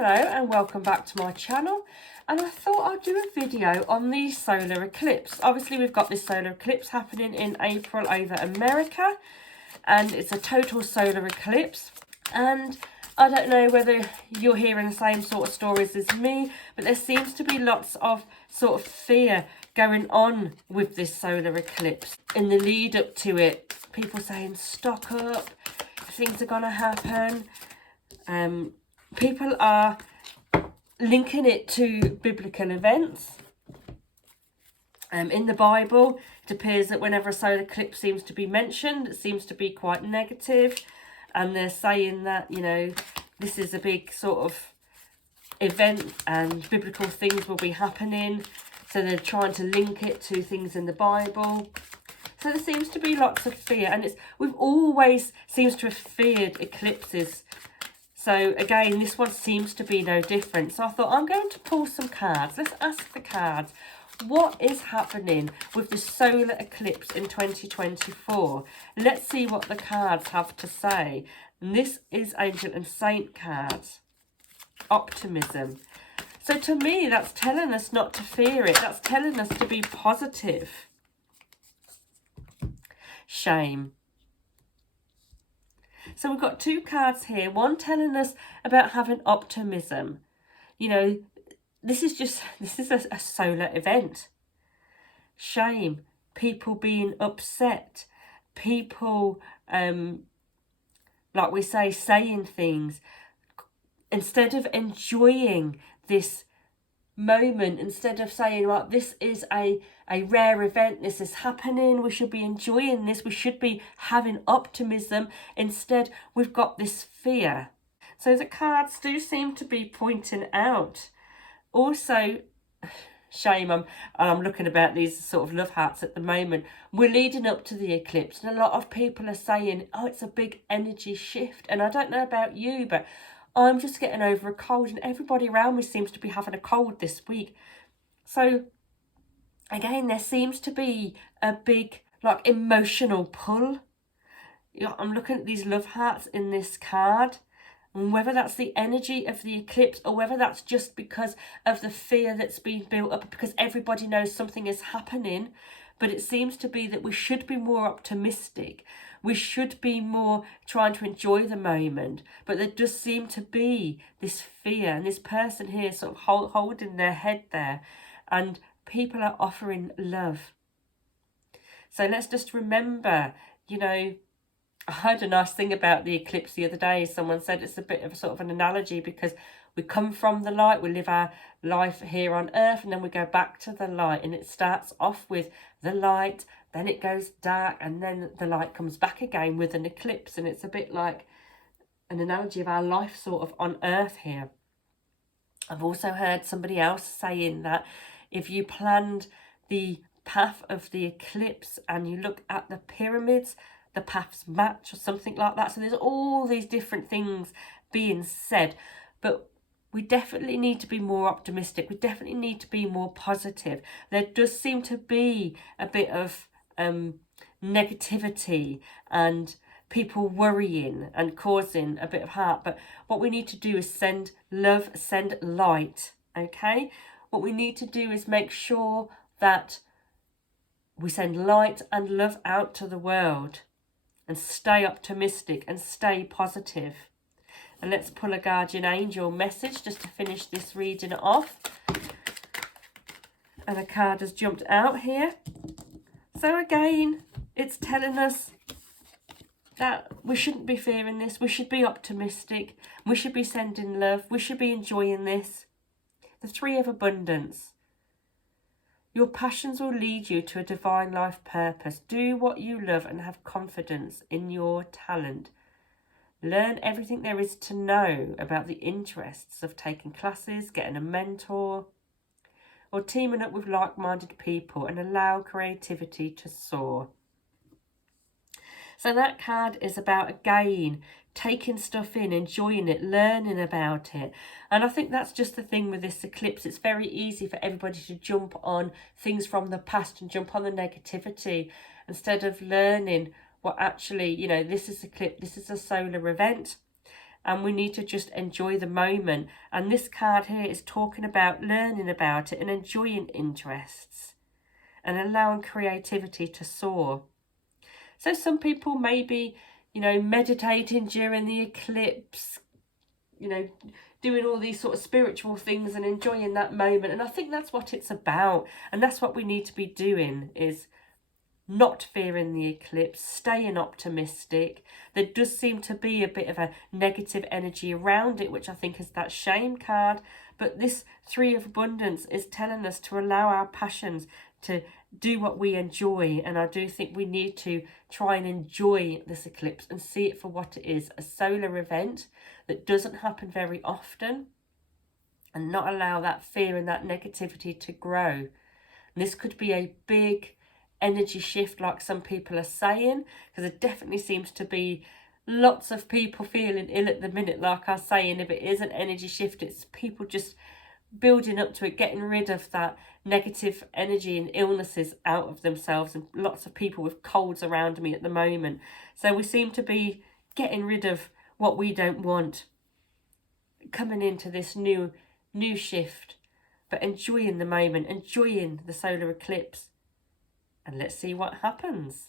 Hello and welcome back to my channel, and I thought I'd do a video on the solar eclipse. Obviously we've got this solar eclipse happening in April over America, and it's a total solar eclipse. And I don't know whether you're hearing the same sort of stories as me, but there seems to be lots of sort of fear going on with this solar eclipse. In the lead up to it, people saying stock up, things are gonna happen. People are linking it to biblical events. In the Bible, it appears that whenever a solar eclipse seems to be mentioned, it seems to be quite negative. And they're saying that, you know, this is a big sort of event and biblical things will be happening. So they're trying to link it to things in the Bible. So there seems to be lots of fear. And we've always seems to have feared eclipses. So again, this one seems to be no different. So I thought I'm going to pull some cards. Let's ask the cards. What is happening with the solar eclipse in 2024? Let's see what the cards have to say. And this is Angel and Saint cards. Optimism. So to me, that's telling us not to fear it. That's telling us to be positive. Shame. So we've got two cards here. One telling us about having optimism. You know, this is a solar event. Shame. People being upset. People, like we say, saying things. Instead of enjoying this moment, instead of saying, well, this is a rare event, this is happening, we should be enjoying this, we should be having optimism. Instead, we've got this fear. So the cards do seem to be pointing out. Also, shame, I'm looking about these sort of love hearts at the moment. We're leading up to the eclipse, and a lot of people are saying, oh, it's a big energy shift. And I don't know about you, but I'm just getting over a cold, and everybody around me seems to be having a cold this week. So again, there seems to be a big like emotional pull. You know, I'm looking at these love hearts in this card, and whether that's the energy of the eclipse or whether that's just because of the fear that's been built up because everybody knows something is happening. But it seems to be that we should be more optimistic. We should be more trying to enjoy the moment. But there does seem to be this fear. And this person here sort of holding their head there. And people are offering love. So let's just remember, you know, I heard a nice thing about the eclipse the other day. Someone said it's a bit of a sort of an analogy because we come from the light, we live our life here on earth, and then we go back to the light. And it starts off with the light, then it goes dark, and then the light comes back again with an eclipse. And it's a bit like an analogy of our life sort of on earth here. I've also heard somebody else saying that if you planned the path of the eclipse and you look at the pyramids, the paths match or something like that. So there's all these different things being said. But we definitely need to be more optimistic. We definitely need to be more positive. There does seem to be a bit of negativity and people worrying and causing a bit of heart. But what we need to do is send love, send light, okay? What we need to do is make sure that we send light and love out to the world and stay optimistic and stay positive. And let's pull a guardian angel message just to finish this reading off. And a card has jumped out here. So again, it's telling us that we shouldn't be fearing this. We should be optimistic. We should be sending love. We should be enjoying this. The Three of Abundance. Your passions will lead you to a divine life purpose. Do what you love and have confidence in your talent. Learn everything there is to know about the interests of taking classes, getting a mentor, or teaming up with like-minded people, and allow creativity to soar. So that card is about, again, taking stuff in, enjoying it, learning about it. And I think that's just the thing with this eclipse. It's very easy for everybody to jump on things from the past and jump on the negativity instead of learning what actually, you know, this is a solar event. and we need to just enjoy the moment. And this card here is talking about learning about it and enjoying interests and allowing creativity to soar. So some people may be, meditating during the eclipse, doing all these sort of spiritual things and enjoying that moment. And I think that's what it's about. And that's what we need to be doing, is not fearing the eclipse, staying optimistic. There does seem to be a bit of a negative energy around it, which I think is that shame card. But this Three of Abundance is telling us to allow our passions to do what we enjoy. And I do think we need to try and enjoy this eclipse and see it for what it is, a solar event that doesn't happen very often, and not allow that fear and that negativity to grow. And this could be a big energy shift, like some people are saying, because there definitely seems to be lots of people feeling ill at the minute. Like I was saying, if it is an energy shift, it's people just building up to it, getting rid of that negative energy and illnesses out of themselves, and lots of people with colds around me at the moment. So we seem to be getting rid of what we don't want, coming into this new shift, but enjoying the moment, enjoying the solar eclipse. And let's see what happens.